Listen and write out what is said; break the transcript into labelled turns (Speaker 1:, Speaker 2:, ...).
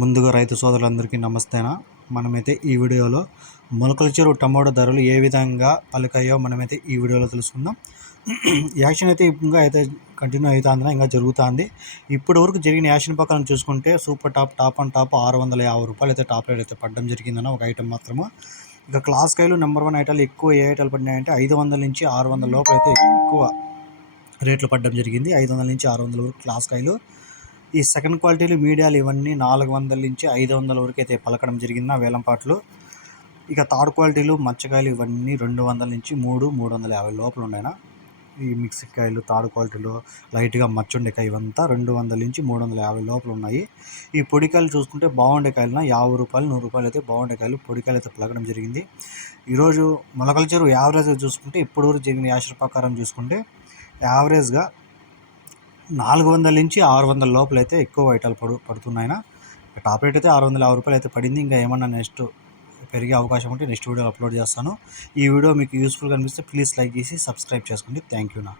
Speaker 1: ముందుగా రైతు సోదరులందరికీ నమస్తేనా? మనమైతే ఈ వీడియోలో మొలకల చెరువు టమాటో ధరలు ఏ విధంగా పలికాయో మనమైతే ఈ వీడియోలో తెలుసుకుందాం. యాక్షన్ అయితే ఇంకా అయితే కంటిన్యూ అవుతుంది ఇంకా జరుగుతుంది. ఇప్పటి వరకు జరిగిన యాక్షన్ ప్రకారం చూసుకుంటే super top top and top ఆరు వందల యాభై రూపాయలు అయితే టాప్ రేట్ అయితే పడడం జరిగిందన్న ఒక ఐటమ్ మాత్రము. ఇక క్లాస్ కాయలు నెంబర్ వన్ ఐటాలు ఎక్కువ ఏ ఐటాలు పడినాయంటే ఐదు వందల నుంచి ఆరు వందల లోపల అయితే ఎక్కువ రేట్లు పడడం జరిగింది. ఐదు వందల నుంచి ఆరు వందల వరకు క్లాస్ కాయలు. ఈ సెకండ్ క్వాలిటీలు మీడియాలు ఇవన్నీ నాలుగు వందల నుంచి ఐదు వందల వరకు అయితే పలకడం జరిగింది ఆ వేలంపాట్లు ఇక థర్డ్ క్వాలిటీలు మచ్చకాయలు ఇవన్నీ రెండు వందల నుంచి మూడు మూడు వందల యాభై లోపల ఉన్నాయినా ఈ మిక్సీ కాయలు థర్డ్ క్వాలిటీలు లైట్గా మచ్చుండేకాయ ఇవంతా రెండు వందల నుంచి మూడు వందల యాభై లోపల ఉన్నాయి. ఈ పొడికాయలు చూసుకుంటే బాగుండే కాయలున యాభై రూపాయలు నూరు రూపాయలు అయితే బాగుండే కాయలు పొడికాయలు అయితే పలకడం జరిగింది. ఈరోజు మొలకల చెరువు యావరేజ్ చూసుకుంటే ఇప్పుడు జరిగిన యాష ప్రకారం చూసుకుంటే యావరేజ్గా నాలుగు వందల నుంచి ఆరు వందల లోపల అయితే ఎక్కువ వైటాలు పడు పడుతున్నాయినా టాప్ రేట్ అయితే ఆరు వందల యాభై రూపాయలు అయితే పడింది. ఇంకా ఏమన్నా నెక్స్ట్ పెరిగే అవకాశం ఉంటే నెక్స్ట్ వీడియో అప్లోడ్ చేస్తాను. ఈ వీడియో మీకు యూస్ఫుల్ అనిపిస్తే ప్లీజ్ లైక్ చేసి సబ్స్క్రైబ్ చేసుకోండి. థ్యాంక్ యూ నా